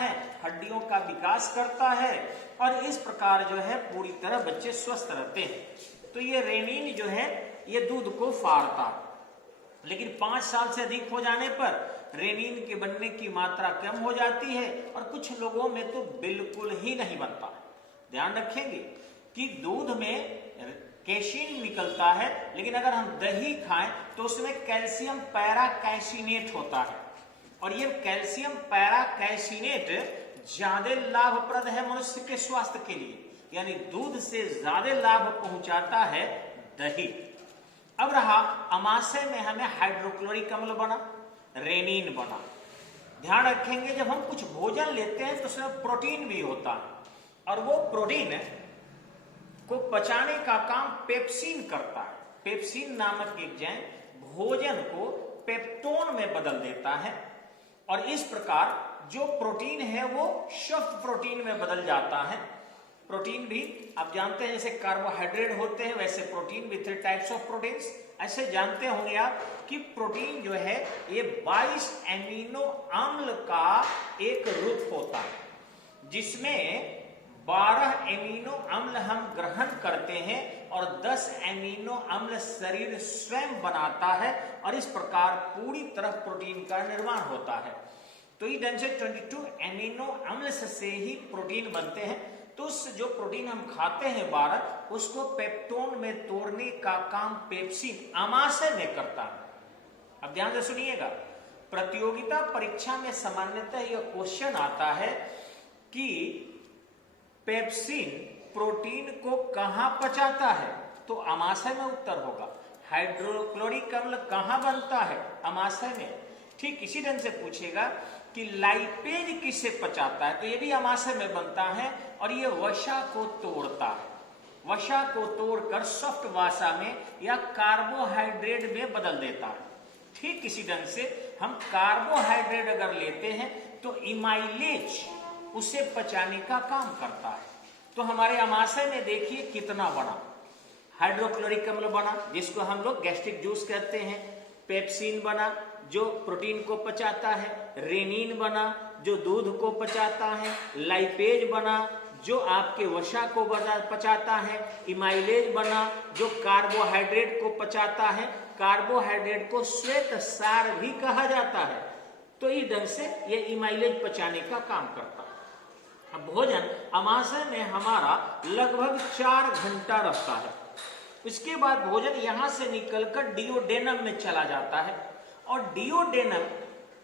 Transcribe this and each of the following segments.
है, हड्डियों का विकास करता है और इस प्रकार जो है पूरी तरह बच्चे स्वस्थ रहते हैं। तो ये रेनिन जो है ये दूध को फाड़ता है, लेकिन 5 साल से अधिक हो जाने पर रेनिन के बनने की मात्रा कम हो जाती है और कुछ लोगों में तो बिल्कुल ही नहीं बनता। ध्यान रखेंगे कि दूध में कैसीन निकलता है, लेकिन अगर हम दही खाएं तो उसमें कैल्शियम पैराकैसिनेट होता है और ये कैल्शियम पैराकैसिनेट ज्यादा लाभप्रद है मनुष्य के स्वास्थ्य के लिए, यानी दूध से ज्यादा लाभ पहुंचाता है दही। अब रहा अमाशय में हमें हाइड्रोक्लोरिक अम्ल बना, रेनिन बना। ध्यान रखेंगे जब हम कुछ भोजन लेते हैं तो उसमें प्रोटीन भी होता है और वो प्रोटीन को पचाने का काम पेप्सिन करता है। पेप्सिन नामक एंजाइम भोजन को पेप्टोन में बदल देता है और इस प्रकार जो प्रोटीन है वो सॉफ्ट प्रोटीन में बदल जाता है। प्रोटीन भी आप जानते हैं जैसे कार्बोहाइड्रेट होते हैं वैसे प्रोटीन भी 3 टाइप्स ऑफ प्रोटीन्स। ऐसे जानते होंगे आप कि प्रोटीन जो है ये 22 एमिनो अम्ल का एक रूप होता है, जिसमें 12 एमिनो अम्ल हम ग्रहण करते हैं और 10 एमिनो अम्ल शरीर स्वयं बनाता है और इस प्रकार पूरी तरह प्रोटीन का निर्माण होता है। तो ये ढंग से 22 एमिनो अम्ल से ही प्रोटीन बनते हैं। तो उस जो प्रोटीन हम खाते हैं 12 उसको पेप्टोन में तोड़ने का काम पेप्सिन अमाशय में करता है। अब ध्यान से सुनिएगा, प्रतियोगिता परीक्षा में सामान्यतः यह क्वेश्चन आता है कि पेप्सिन प्रोटीन को कहां पचाता है, तो अमाशय में उत्तर होगा। हाइड्रोक्लोरिक अम्ल कहां बनता है, अमाशय में। ठीक इसी ढंग से पूछेगा कि लाइपेज किसे पचाता है, तो ये भी अमाशय में बनता है और ये वसा को तोड़ता है। वसा को तोड़कर सॉफ्ट वसा में या कार्बोहाइड्रेट में बदल देता है। ठीक इसी ढंग से हम कार्बोहाइड्रेट अगर लेते हैं तो इमाइलेज उसे पचाने का काम करता है। तो हमारे अमाशय में देखिए कितना बना, हाइड्रोक्लोरिक अम्ल बना जिसको हम लोग गैस्ट्रिक जूस कहते हैं, पेप्सिन बना जो प्रोटीन को पचाता है, रेनिन बना जो दूध को पचाता है, लाइपेज बना जो आपके वसा को पचाता है, इमाइलेज बना जो कार्बोहाइड्रेट को पचाता है। कार्बोहाइड्रेट को श्वेत सार भी कहा जाता है। तो इस ढंग से ये इमाइलेज पचाने का काम करता है। अब भोजन अमाशय में हमारा लगभग 4 घंटा रहता है। इसके बाद भोजन यहां से निकलकर डिओडेनम में चला जाता है और डिओडेनम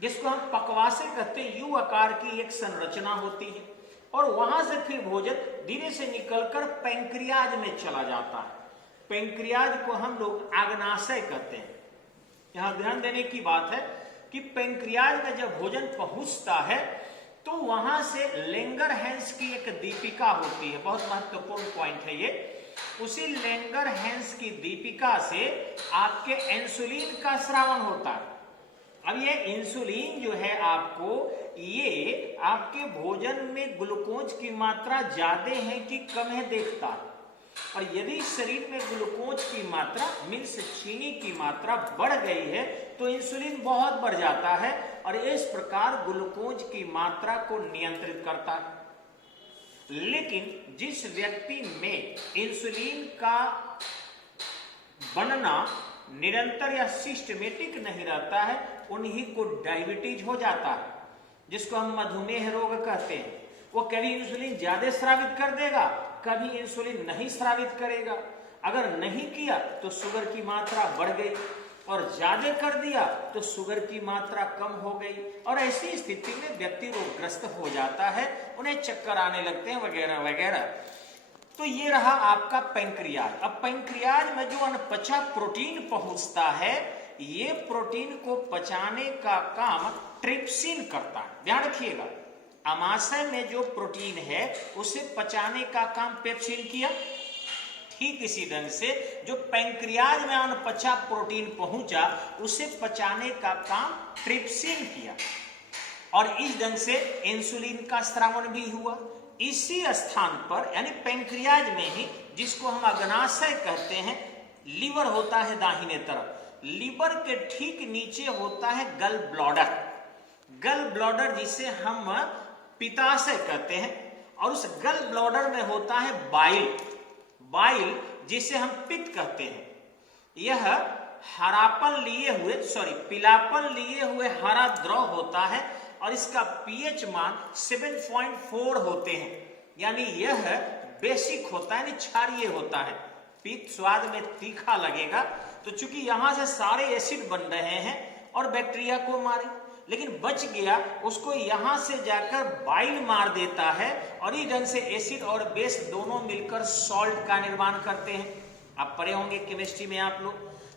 जिसको हम पकवासे कहते हैं, यू आकार की एक संरचना होती है और वहां से फिर भोजन धीरे से निकलकर पैंक्रियाज में चला जाता है। पैंक्रियाज को हम लोग आग्नाशय कहते हैं। यहां ध्यान देने की बात है कि पैंक्रियाज में जब भोजन पहुंचता है तो वहां से लेंगरहैंस की एक दीपिका होती है, बहुत महत्वपूर्ण पॉइंट है ये। उसी लेंगरहैंस की दीपिका से आपके इंसुलिन का स्रावन होता है। अब ये इंसुलिन जो है आपको, ये आपके भोजन में ग्लूकोज की मात्रा ज्यादा है कि कम है देखता है और यदि शरीर में ग्लूकोज की मात्रा मीन्स चीनी की मात्रा बढ़ गई है तो इंसुलिन बहुत बढ़ जाता है और इस प्रकार ग्लूकोज की मात्रा को नियंत्रित करता है। लेकिन जिस व्यक्ति में इंसुलिन का बनना निरंतर या सिस्टमेटिक नहीं रहता है उन्हीं को डायबिटीज हो जाता है, जिसको हम मधुमेह रोग कहते हैं। वो कभी इंसुलिन ज्यादा स्रावित कर देगा, कभी इंसुलिन नहीं स्रावित करेगा। अगर नहीं किया तो शुगर की मात्रा बढ़ गई और ज्यादा कर दिया तो शुगर की मात्रा कम हो गई और ऐसी स्थिति में व्यक्ति रोगग्रस्त हो जाता है, उन्हें चक्कर आने लगते हैं वगैरह वगैरह। तो ये रहा आपका पैंक्रियाज। अब पैंक्रियाज में जो अनपचा प्रोटीन पहुंचता है, ये प्रोटीन को पचाने का काम ट्रिप्सिन करता है। ध्यान रखिएगा, अमाशय में जो प्रोटीन है उसे पचाने का काम पेप्सिन किया। ठीक इसी ढंग से जो पैंक्रियाज में अनपचा प्रोटीन पहुंचा उसे पचाने का काम ट्रिप्सिन किया और इस ढंग से इंसुलिन का स्रावन भी हुआ। इसी स्थान पर यानी पैंक्रियाज में ही, जिसको हम अग्नाशय कहते हैं, लीवर होता है दाहिने तरफ। लीवर के ठीक नीचे होता है गल ब्लॉडर। गल ब्लॉडर जिसे हम पित्ताशय कहते हैं, और उस गल ब्लैडर में होता है बाइल, बाइल जिसे हम पित्त कहते हैं। यह हरापन लिए हुए पीलापन लिए हुए हरा द्रव होता है और इसका पीएच मान 7.4 होते हैं, यानी यह बेसिक होता है, यानी क्षारीय होता है। पित्त स्वाद में तीखा लगेगा, तो चूंकि यहां से सारे एसिड बन रहे हैं और बैक्टीरिया को मारे, लेकिन बच गया, उसको यहां से जाकर बाइल मार देता है और इस ढंग से एसिड और बेस दोनों मिलकर सॉल्ट का निर्माण करते हैं। आप पढ़े होंगे केमिस्ट्री में आप लोग,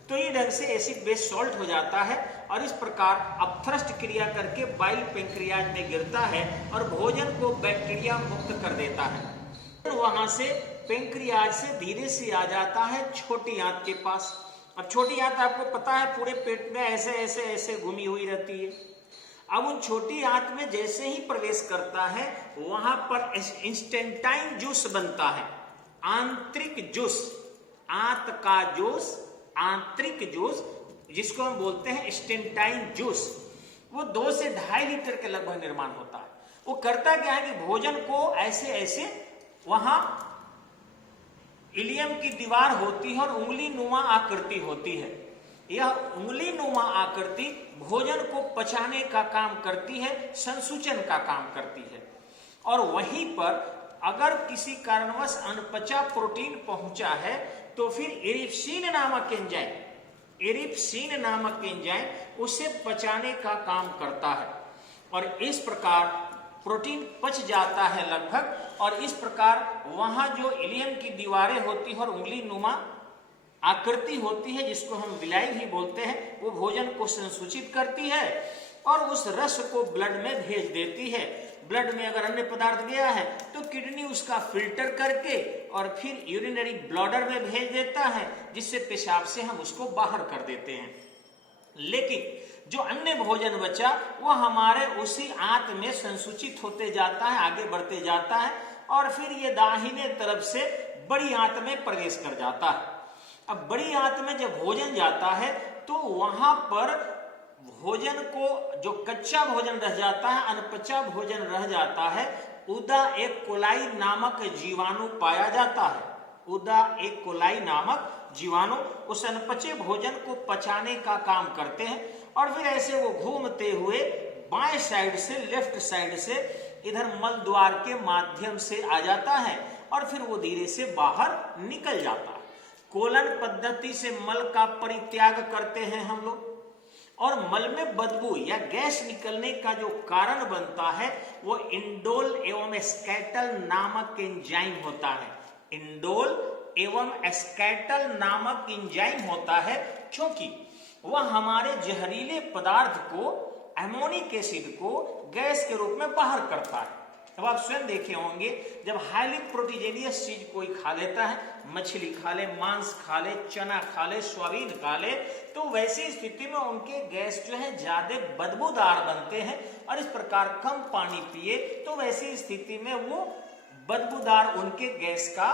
तो ये ढंग से एसिड बेस सॉल्ट हो जाता है और इस प्रकार अपथ्रस्ट क्रिया करके बाइल पेंक्रियाज में गिरता है और भोजन को बैक्टीरिया मुक्त कर देता है। वहां से पेंक्रियाज से धीरे से आ जाता है छोटी आंत के पास। अब छोटी आंत आपको पता है पूरे पेट में ऐसे ऐसे ऐसे घूमी हुई रहती है। अब उन छोटी आंत में जैसे ही प्रवेश करता है वहां पर इंस्टेंटाइन जूस बनता है, आंतरिक जूस, आंत का जूस, आंतरिक जूस जिसको हम बोलते हैं स्टेंटाइन जूस। वो 2 से 2.5 लीटर के लगभग निर्माण होता है। वो करता क्या है कि भोजन को ऐसे ऐसे, वहां इलियम की दीवार होती है और उंगली नुमा आकृति होती है। यह उंगली नुमा आकृति भोजन को पचाने का काम करती है, संसूचन का काम करती है। और वहीं पर अगर किसी कारणवश अनपचा प्रोटीन पहुंचा है तो फिर इरिप्सिन नामक एंजाइम, इरिप्सिन नामक एंजाइम उसे पचाने का काम करता है और इस प्रकार प्रोटीन पच जाता है लगभग। और इस प्रकार वहां जो इलियम की दीवारें होती है और उंगली नुमा आकृति होती है जिसको हम विलाई भी बोलते हैं, वो भोजन को संसूचित करती है और उस रस को ब्लड में भेज देती है। ब्लड में अगर अन्य पदार्थ गया है तो किडनी उसका फिल्टर करके और फिर यूरिनरी ब्लैडर में भेज देता है, जिससे पेशाब से हम उसको बाहर कर देते हैं। लेकिन जो अन्य भोजन बचा वो हमारे उसी आंत में संसूचित होते जाता है, आगे बढ़ते जाता है और फिर ये दाहिने तरफ से बड़ी आंत में प्रवेश कर जाता है। अब बड़ी आंत में जब भोजन जाता है तो वहां पर भोजन को, जो कच्चा भोजन रह जाता है, अनपचा भोजन रह जाता है, उदा एक कोलाई नामक जीवाणु पाया जाता है। उदा एक कोलाई नामक जीवाणु उस अनपचे भोजन को पचाने का काम करते हैं और फिर ऐसे वो घूमते हुए बाएं साइड से, लेफ्ट साइड से इधर मल द्वार के माध्यम से आ जाता है और फिर वो धीरे से बाहर निकल जाता है। कोलन पद्धति से मल का परित्याग करते हैं हम लोग और मल में बदबू या गैस निकलने का जो कारण बनता है वो इंडोल एवं स्कैटल नामक एंजाइम होता है। इंडोल एवं स्कैटल नामक एंजाइम होता है क्योंकि वह हमारे जहरीले पदार्थ को, एमोनिक एसिड को गैस के रूप में बाहर करता है। अब आप स्वयं देखे होंगे जब हाईली प्रोटीजेनियस चीज कोई खा लेता है, मछली खा ले, मांस खा ले, चना खा ले, सोयाबीन खा ले, तो वैसी स्थिति में उनके गैस जो है ज्यादा बदबूदार बनते हैं और इस प्रकार कम पानी पिए तो वैसी स्थिति में वो बदबूदार उनके गैस का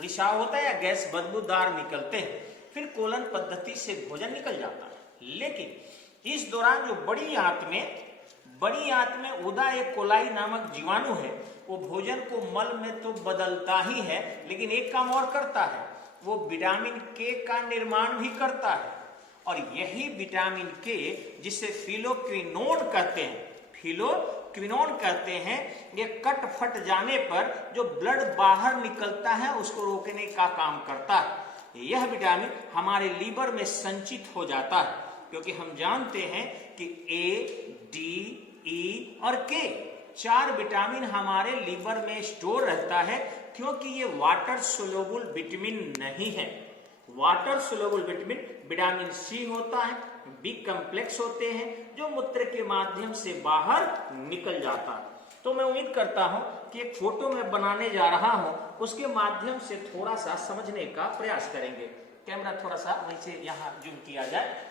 रिसाव होता है या गैस बदबूदार निकलते हैं। फिर कोलन पद्धति से भोजन निकल जाता है। लेकिन इस दौरान जो बड़ी आंत में उदा एक कोलाई नामक जीवाणु है, वो भोजन को मल में तो बदलता ही है लेकिन एक काम और करता है, वो विटामिन के का निर्माण भी करता है और यही विटामिन के जिसे फिलोक्विनोन कहते हैं, फिलोक्विनोन कहते हैं, ये कट फट जाने पर जो ब्लड बाहर निकलता है उसको रोकने का काम करता है। यह विटामिन हमारे लीवर में संचित हो जाता है क्योंकि हम जानते हैं कि ए, डी, ई और के 4 विटामिन हमारे लीवर में स्टोर रहता है क्योंकि ये वाटर सोल्यूबल विटामिन नहीं है। Water soluble vitamin vitamin C होता है, बी कॉम्प्लेक्स होते हैं जो मूत्र के माध्यम से बाहर निकल जाता है। तो मैं उम्मीद करता हूं कि एक फोटो मैं बनाने जा रहा हूं उसके माध्यम से थोड़ा सा समझने का प्रयास करेंगे। कैमरा थोड़ा सा वहीं से यहाँ जूम किया जाए।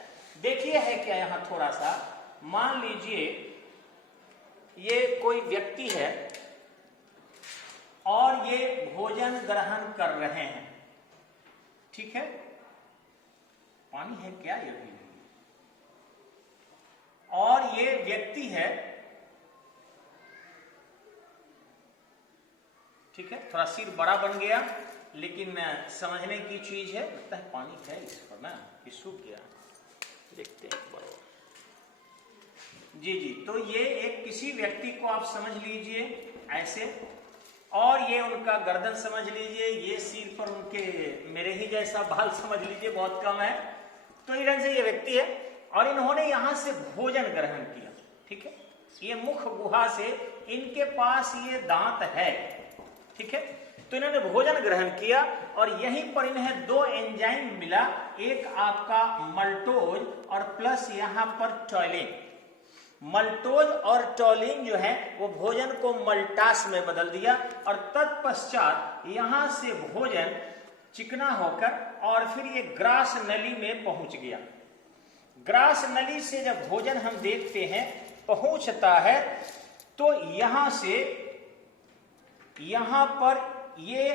देखिए है क्या यहाँ थोड़ा सा, मान लीजिए ये कोई व्यक्ति है और ये भोजन ग्रहण कर रहे हैं, ठीक है, पानी है क्या, ये भी नहीं, और ये व्यक्ति है ठीक है, थोड़ा सिर बड़ा बन गया, लेकिन समझने की चीज है। लगता है पानी है इस पर ना, ये सूख गया, देखते हैं बराबर। जी जी, तो ये एक किसी व्यक्ति को आप समझ लीजिए ऐसे, और ये उनका गर्दन समझ लीजिए, ये सिर पर उनके मेरे ही जैसा बाल समझ लीजिए, बहुत कम है। तो इधर से ये व्यक्ति है और इन्होंने यहां से भोजन ग्रहण किया, ठीक है, ये मुख गुहा से इनके पास ये दांत है, ठीक है। तो इन्होंने भोजन ग्रहण किया और यहीं पर इन्हें दो एंजाइम मिला, एक आपका मल्टोज और प्लस यहां पर टॉयलिन। मल्टोज और टॉलिन जो है वो भोजन को मल्टास में बदल दिया और तत्पश्चात यहां से भोजन चिकना होकर और फिर ये ग्रास नली में पहुंच गया। ग्रास नली से जब भोजन हम देखते हैं पहुंचता है, तो यहां से यहां पर ये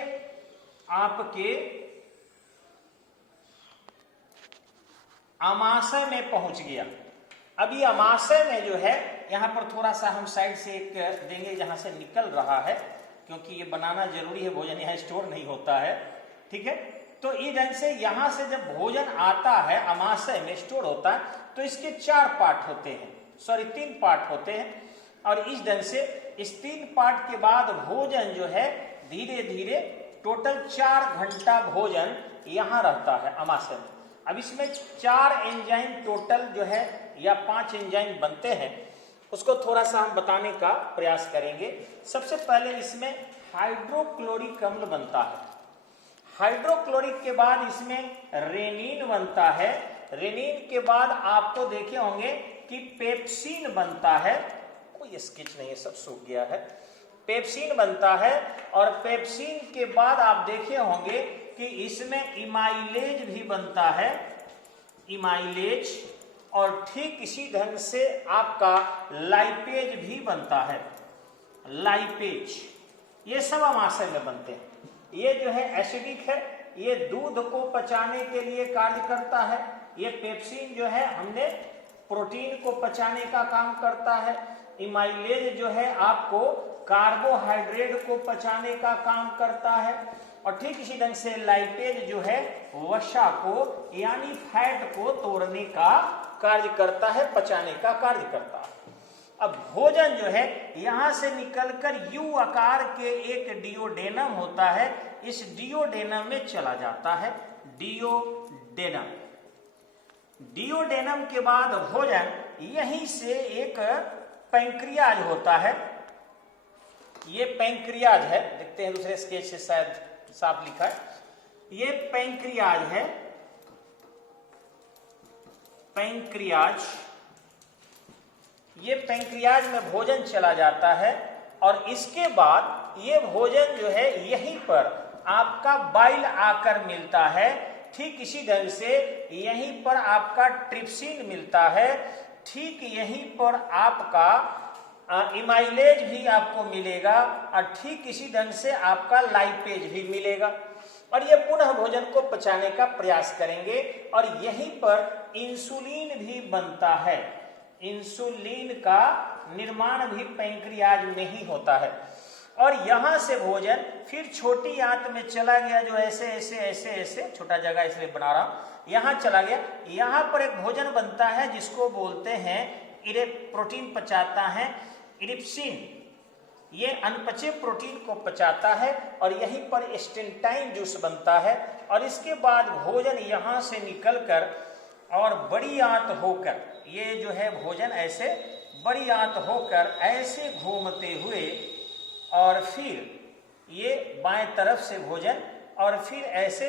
आपके आमाशय में पहुंच गया। अभी आमाशय में जो है यहां पर थोड़ा सा हम साइड से एक देंगे जहां से निकल रहा है, क्योंकि ये बनाना जरूरी है, भोजन यहाँ स्टोर नहीं होता है, ठीक है। तो ये ढंग से यहां से जब भोजन आता है आमाशय में स्टोर होता है, तो इसके 4 पार्ट होते हैं, सॉरी 3 पार्ट होते हैं। और इस ढंग से इस 3 पार्ट के बाद भोजन जो है धीरे धीरे टोटल 4 घंटा भोजन यहां रहता है आमाशय में। अब इसमें 4 एंजाइम टोटल जो है या 5 एंजाइम बनते हैं, उसको थोड़ा सा हम बताने का प्रयास करेंगे। सबसे पहले इसमें हाइड्रोक्लोरिक अम्ल बनता है, हाइड्रोक्लोरिक के बाद इसमें रेनिन बनता है, रेनिन के बाद आपको देखे होंगे कि पेप्सिन बनता है, कोई स्केच नहीं है, सब सूख गया है, पेप्सिन बनता है। और पेप्सिन के बाद आप देखे होंगे कि इसमें इमाइलेज भी बनता है, इमाइलेज, और ठीक इसी ढंग से आपका लाइपेज भी बनता है, लाइपेज। ये सब आमाशय में बनते हैं। ये जो है एसिडिक है, ये दूध को पचाने के लिए कार्य करता है। ये पेप्सिन जो है हमने प्रोटीन को पचाने का काम करता है। इमाइलेज जो है आपको कार्बोहाइड्रेट को पचाने का काम करता है। और ठीक इसी ढंग से लाइपेज जो है वसा को यानी फैट को तोड़ने का कार्य करता है, पचाने का कार्य करता है। अब भोजन जो है यहां से निकलकर यू आकार के एक डिओडेनम होता है, इस डिओडेनम में चला जाता है, डिओडेनम। डिओडेनम के बाद भोजन यहीं से एक पैंक्रियाज होता है, ये पैंक्रियाज है, देखते हैं दूसरे स्केच से शायद साफ लिखा है, ये पैंक्रियाज है, पैंक्रियाज। ये पैंक्रियाज में भोजन चला जाता है और इसके बाद ये भोजन जो है यहीं पर आपका बाइल आकर मिलता है। ठीक इसी ढंग से यहीं पर आपका ट्रिप्सिन मिलता है, ठीक यहीं पर आपका इमाइलेज भी आपको मिलेगा और ठीक इसी ढंग से आपका लाइपेज भी मिलेगा। और ये पुनः भोजन को पचाने का प्रयास करेंगे और यहीं पर इंसुलिन भी बनता है। इंसुलिन का निर्माण भी पैंक्रियाज में ही होता है। और यहां से भोजन फिर छोटी आंत में चला गया, जो ऐसे ऐसे ऐसे ऐसे, छोटा जगह इसलिए बना रहा हूं, यहां चला गया। यहां पर एक भोजन बनता है जिसको बोलते हैं प्रोटीन पचाता है इरिप्सिन, ये अनपचे प्रोटीन को पचाता है और यहीं पर स्टेंटाइन जूस बनता है। और इसके बाद भोजन यहां से निकलकर और बड़ी आंत होकर, ये जो है भोजन ऐसे बड़ी आंत होकर ऐसे घूमते हुए और फिर ये बाएं तरफ से भोजन और फिर ऐसे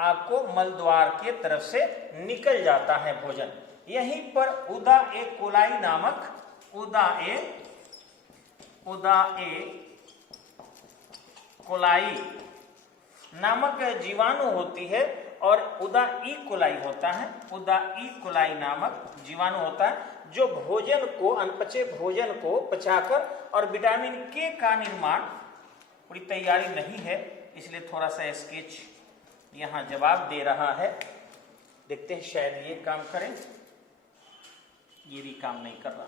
आपको मलद्वार के तरफ से निकल जाता है भोजन। यहीं पर उदा ए कोलाई नामक उदा ए कोलाई नामक जीवाणु होती है और उदा ई कोलाई होता है, उदा ई कोलाई नामक जीवाणु होता है जो भोजन को, अनपचे भोजन को पचाकर और विटामिन के का निर्माण, पूरी तैयारी नहीं है इसलिए थोड़ा सा स्केच यहां जवाब दे रहा है, देखते हैं शायद ये काम करें, ये भी काम नहीं कर रहा।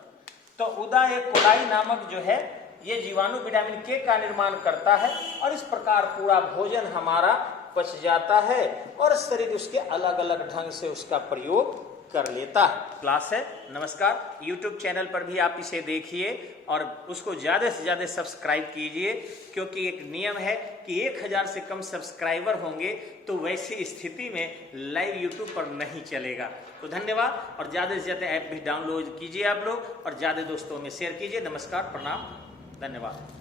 तो उदा ए कोलाई नामक जो है ये जीवाणु विटामिन के का निर्माण करता है और इस प्रकार पूरा भोजन हमारा पच जाता है और शरीर उसके अलग अलग ढंग से उसका प्रयोग कर लेता है। क्लास है, नमस्कार। YouTube चैनल पर भी आप इसे देखिए और उसको ज़्यादा से ज़्यादा सब्सक्राइब कीजिए, क्योंकि एक नियम है कि 1000 से कम सब्सक्राइबर होंगे तो वैसी स्थिति में लाइव YouTube पर नहीं चलेगा। तो धन्यवाद और ज़्यादा से ज़्यादा ऐप भी डाउनलोड कीजिए आप लोग और ज़्यादा दोस्तों में शेयर कीजिए। नमस्कार, प्रणाम, धन्यवाद।